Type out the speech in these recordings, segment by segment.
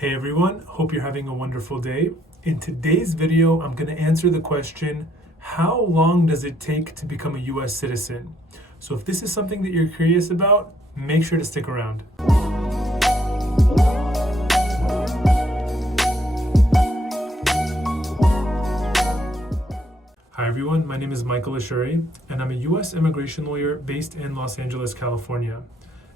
Hey everyone, hope you're having a wonderful day. In today's video, I'm going to answer the question, how long does it take to become a US citizen? So if this is something that you're curious about, make sure to stick around. Hi everyone, my name is Michael Ashoori, and I'm a US immigration lawyer based in Los Angeles, California.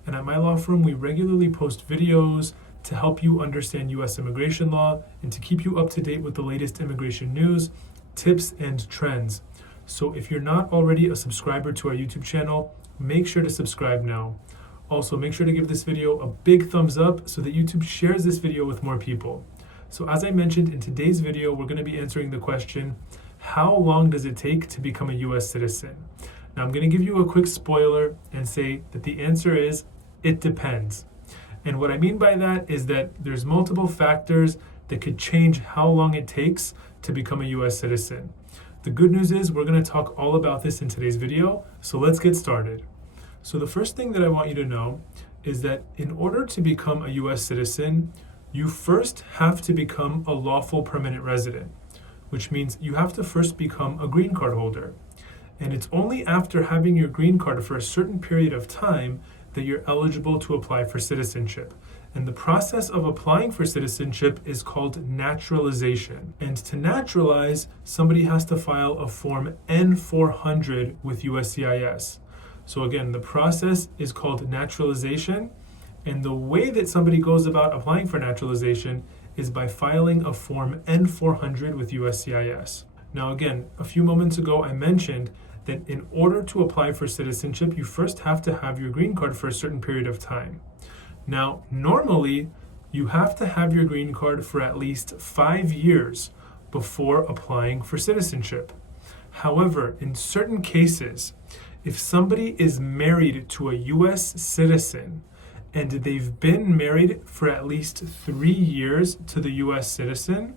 And at my law firm, we regularly post videos to help you understand US immigration law and to keep you up to date with the latest immigration news, tips, and trends. So if you're not already a subscriber to our YouTube channel, make sure to subscribe now. Also, make sure to give this video a big thumbs up so that YouTube shares this video with more people. So as I mentioned, in today's video, we're going to be answering the question, how long does it take to become a US citizen? Now I'm going to give you a quick spoiler and say that the answer is, it depends. And what I mean by that is that there's multiple factors that could change how long it takes to become a US citizen. The good news is we're going to talk all about this in today's video, so let's get started. So the first thing that I want you to know is that in order to become a US citizen, you first have to become a lawful permanent resident, which means you have to first become a green card holder. And it's only after having your green card for a certain period of time that you're eligible to apply for citizenship. And the process of applying for citizenship is called naturalization. And to naturalize, somebody has to file a form N-400 with USCIS. So again, the process is called naturalization. And the way that somebody goes about applying for naturalization is by filing a form N-400 with USCIS. Now again, a few moments ago I mentioned that in order to apply for citizenship, you first have to have your green card for a certain period of time. Now, normally, you have to have your green card for at least 5 years before applying for citizenship. However, in certain cases, if somebody is married to a US citizen and they've been married for at least 3 years to the US citizen,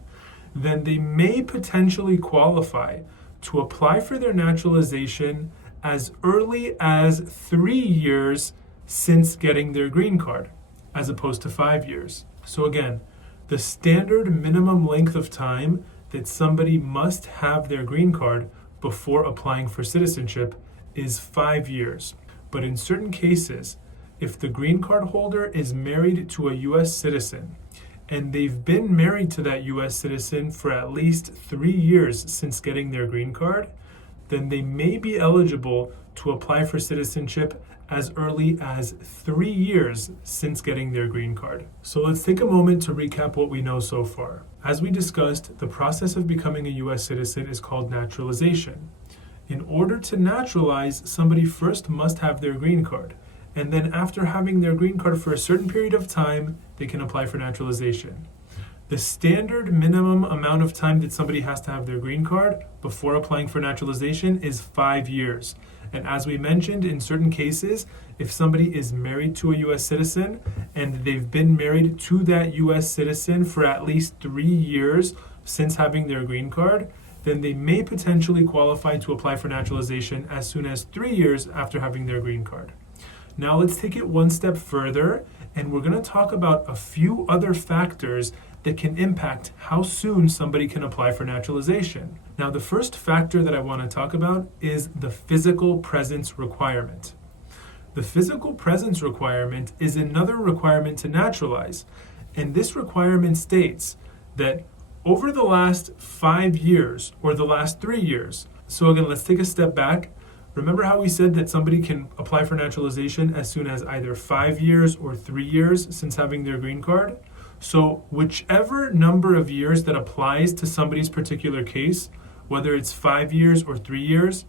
then they may potentially qualify to apply for their naturalization as early as 3 years since getting their green card, as opposed to 5 years. So again, the standard minimum length of time that somebody must have their green card before applying for citizenship is 5 years. But in certain cases, if the green card holder is married to a US citizen, and they've been married to that US citizen for at least 3 years since getting their green card, then they may be eligible to apply for citizenship as early as 3 years since getting their green card. So let's take a moment to recap what we know so far. As we discussed, the process of becoming a US citizen is called naturalization. In order to naturalize, somebody first must have their green card. And then after having their green card for a certain period of time, they can apply for naturalization. The standard minimum amount of time that somebody has to have their green card before applying for naturalization is 5 years. And as we mentioned, in certain cases, if somebody is married to a US citizen and they've been married to that US citizen for at least 3 years since having their green card, then they may potentially qualify to apply for naturalization as soon as 3 years after having their green card. Now let's take it one step further, and we're going to talk about a few other factors that can impact how soon somebody can apply for naturalization. Now the first factor that I want to talk about is the physical presence requirement. The physical presence requirement is another requirement to naturalize, and this requirement states that over the last 5 years or the last 3 years, so again, let's take a step back. Remember how we said that somebody can apply for naturalization as soon as either 5 years or 3 years since having their green card? So whichever number of years that applies to somebody's particular case, whether it's 5 years or 3 years,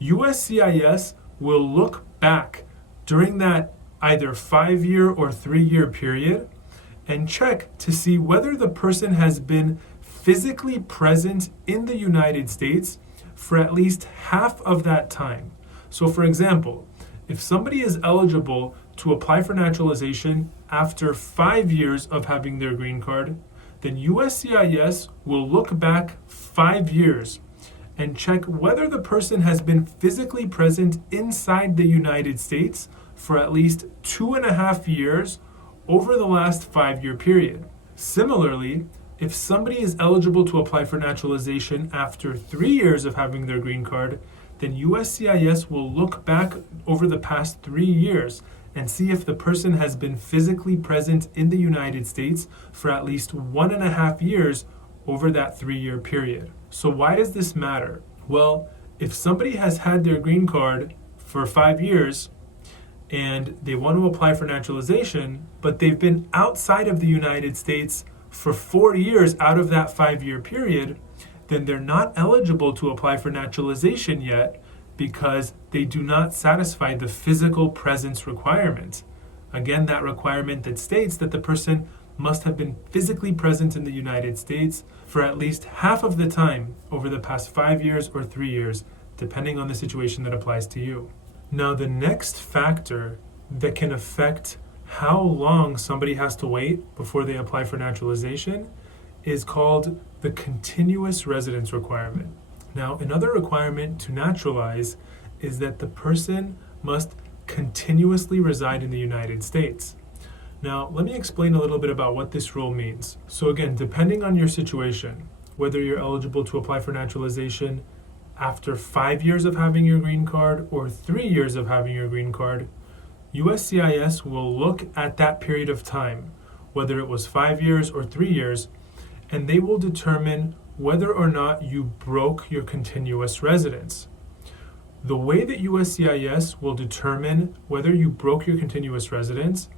USCIS will look back during that either 5-year or 3-year period and check to see whether the person has been physically present in the United States for at least half of that time. So for example, if somebody is eligible to apply for naturalization after 5 years of having their green card, then USCIS will look back 5 years and check whether the person has been physically present inside the United States for at least 2.5 years over the last 5-year period. Similarly, if somebody is eligible to apply for naturalization after 3 years of having their green card, then USCIS will look back over the past 3 years and see if the person has been physically present in the United States for at least 1.5 years over that 3-year period. So why does this matter? Well, if somebody has had their green card for 5 years and they want to apply for naturalization, but they've been outside of the United States for 4 years out of that 5-year period, then they're not eligible to apply for naturalization yet because they do not satisfy the physical presence requirement. Again, that requirement that states that the person must have been physically present in the United States for at least half of the time over the past 5 years or 3 years, depending on the situation that applies to you. Now, the next factor that can affect how long somebody has to wait before they apply for naturalization is called the continuous residence requirement. Now, another requirement to naturalize is that the person must continuously reside in the United States. Now, let me explain a little bit about what this rule means. So again, depending on your situation, whether you're eligible to apply for naturalization after 5 years of having your green card or 3 years of having your green card, USCIS will look at that period of time, whether it was 5 years or 3 years, and they will determine whether or not you broke your continuous residence. The way that USCIS will determine whether you broke your continuous residence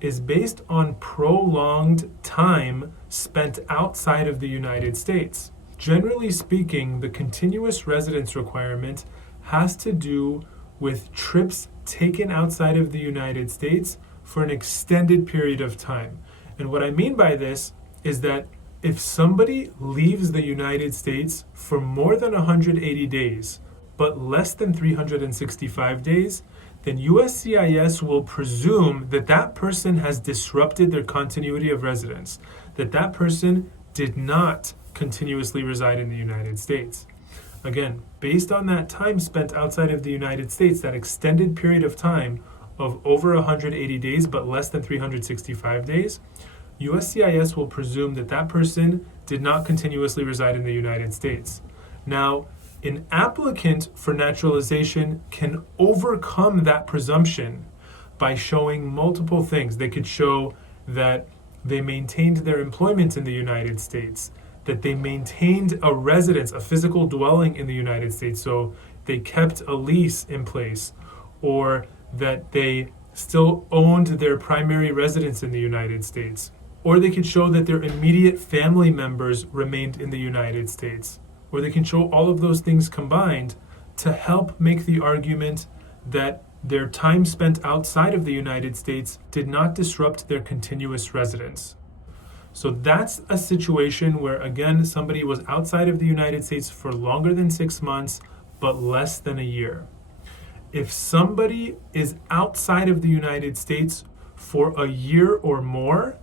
is based on prolonged time spent outside of the United States. Generally speaking, the continuous residence requirement has to do with trips taken outside of the United States for an extended period of time. And what I mean by this is that if somebody leaves the United States for more than 180 days, but less than 365 days, then USCIS will presume that that person has disrupted their continuity of residence, that that person did not continuously reside in the United States. Again, based on that time spent outside of the United States, that extended period of time of over 180 days, but less than 365 days, USCIS will presume that that person did not continuously reside in the United States. Now, an applicant for naturalization can overcome that presumption by showing multiple things. They could show that they maintained their employment in the United States, that they maintained a residence, a physical dwelling in the United States, so they kept a lease in place, or that they still owned their primary residence in the United States. Or they could show that their immediate family members remained in the United States. Or they can show all of those things combined to help make the argument that their time spent outside of the United States did not disrupt their continuous residence. So that's a situation where, again, somebody was outside of the United States for longer than 6 months, but less than a year. If somebody is outside of the United States for a year or more,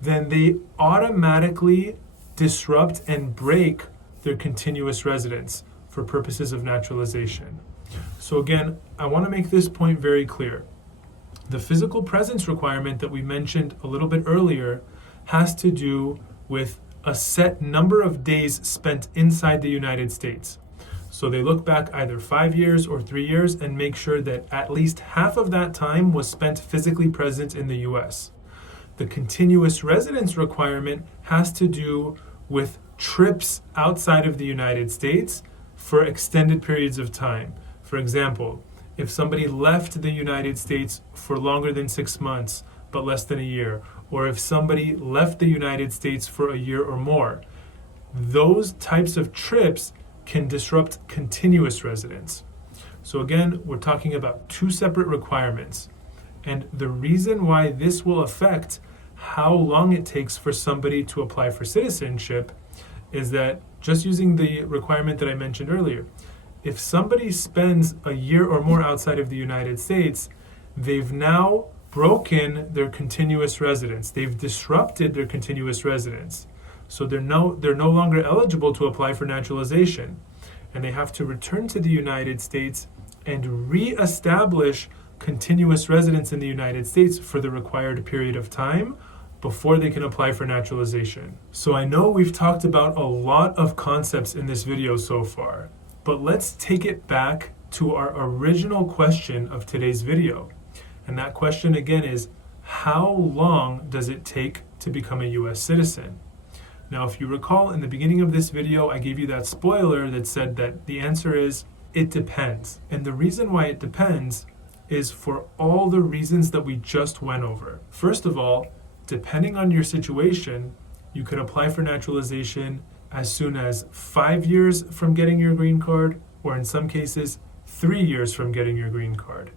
then they automatically disrupt and break their continuous residence for purposes of naturalization. So again, I want to make this point very clear. The physical presence requirement that we mentioned a little bit earlier has to do with a set number of days spent inside the United States. So they look back either 5 years or 3 years and make sure that at least half of that time was spent physically present in the US. The continuous residence requirement has to do with trips outside of the United States for extended periods of time. For example, if somebody left the United States for longer than 6 months, but less than a year, or if somebody left the United States for a year or more, those types of trips can disrupt continuous residence. So again, we're talking about 2 separate requirements. And the reason why this will affect how long it takes for somebody to apply for citizenship is that, just using the requirement that I mentioned earlier, if somebody spends a year or more outside of the United States, they've now broken their continuous residence. They've disrupted their continuous residence. So they're no longer eligible to apply for naturalization. And they have to return to the United States and re-establish continuous residence in the United States for the required period of time before they can apply for naturalization. So I know we've talked about a lot of concepts in this video so far, but let's take it back to our original question of today's video. And that question again is, how long does it take to become a US citizen? Now, if you recall in the beginning of this video, I gave you that spoiler that said that the answer is, it depends. And the reason why it depends is for all the reasons that we just went over. First of all, depending on your situation, you can apply for naturalization as soon as 5 years from getting your green card, or in some cases, 3 years from getting your green card.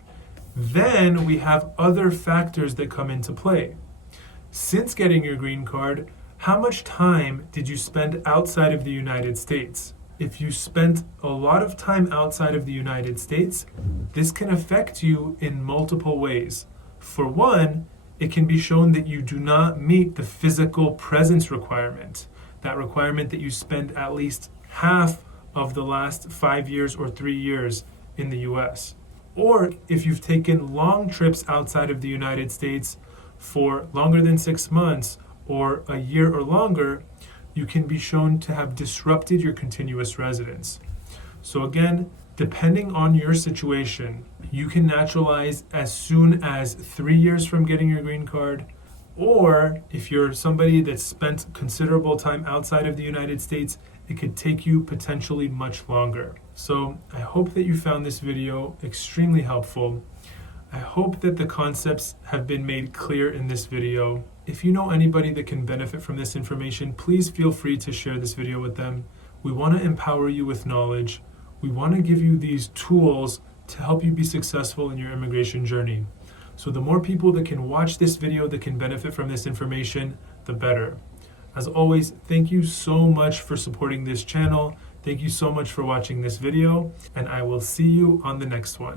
Then we have other factors that come into play. Since getting your green card, how much time did you spend outside of the United States? If you spent a lot of time outside of the United States, this can affect you in multiple ways. For one, it can be shown that you do not meet the physical presence requirement, that requirement that you spend at least half of the last 5 years or 3 years in the US. Or if you've taken long trips outside of the United States for longer than 6 months or a year or longer, you can be shown to have disrupted your continuous residence. So again, depending on your situation, you can naturalize as soon as 3 years from getting your green card, or if you're somebody that's spent considerable time outside of the United States, it could take you potentially much longer. So I hope that you found this video extremely helpful. I hope that the concepts have been made clear in this video. If you know anybody that can benefit from this information, please feel free to share this video with them. We want to empower you with knowledge. We want to give you these tools to help you be successful in your immigration journey. So the more people that can watch this video that can benefit from this information, the better. As always, thank you so much for supporting this channel. Thank you so much for watching this video, and I will see you on the next one.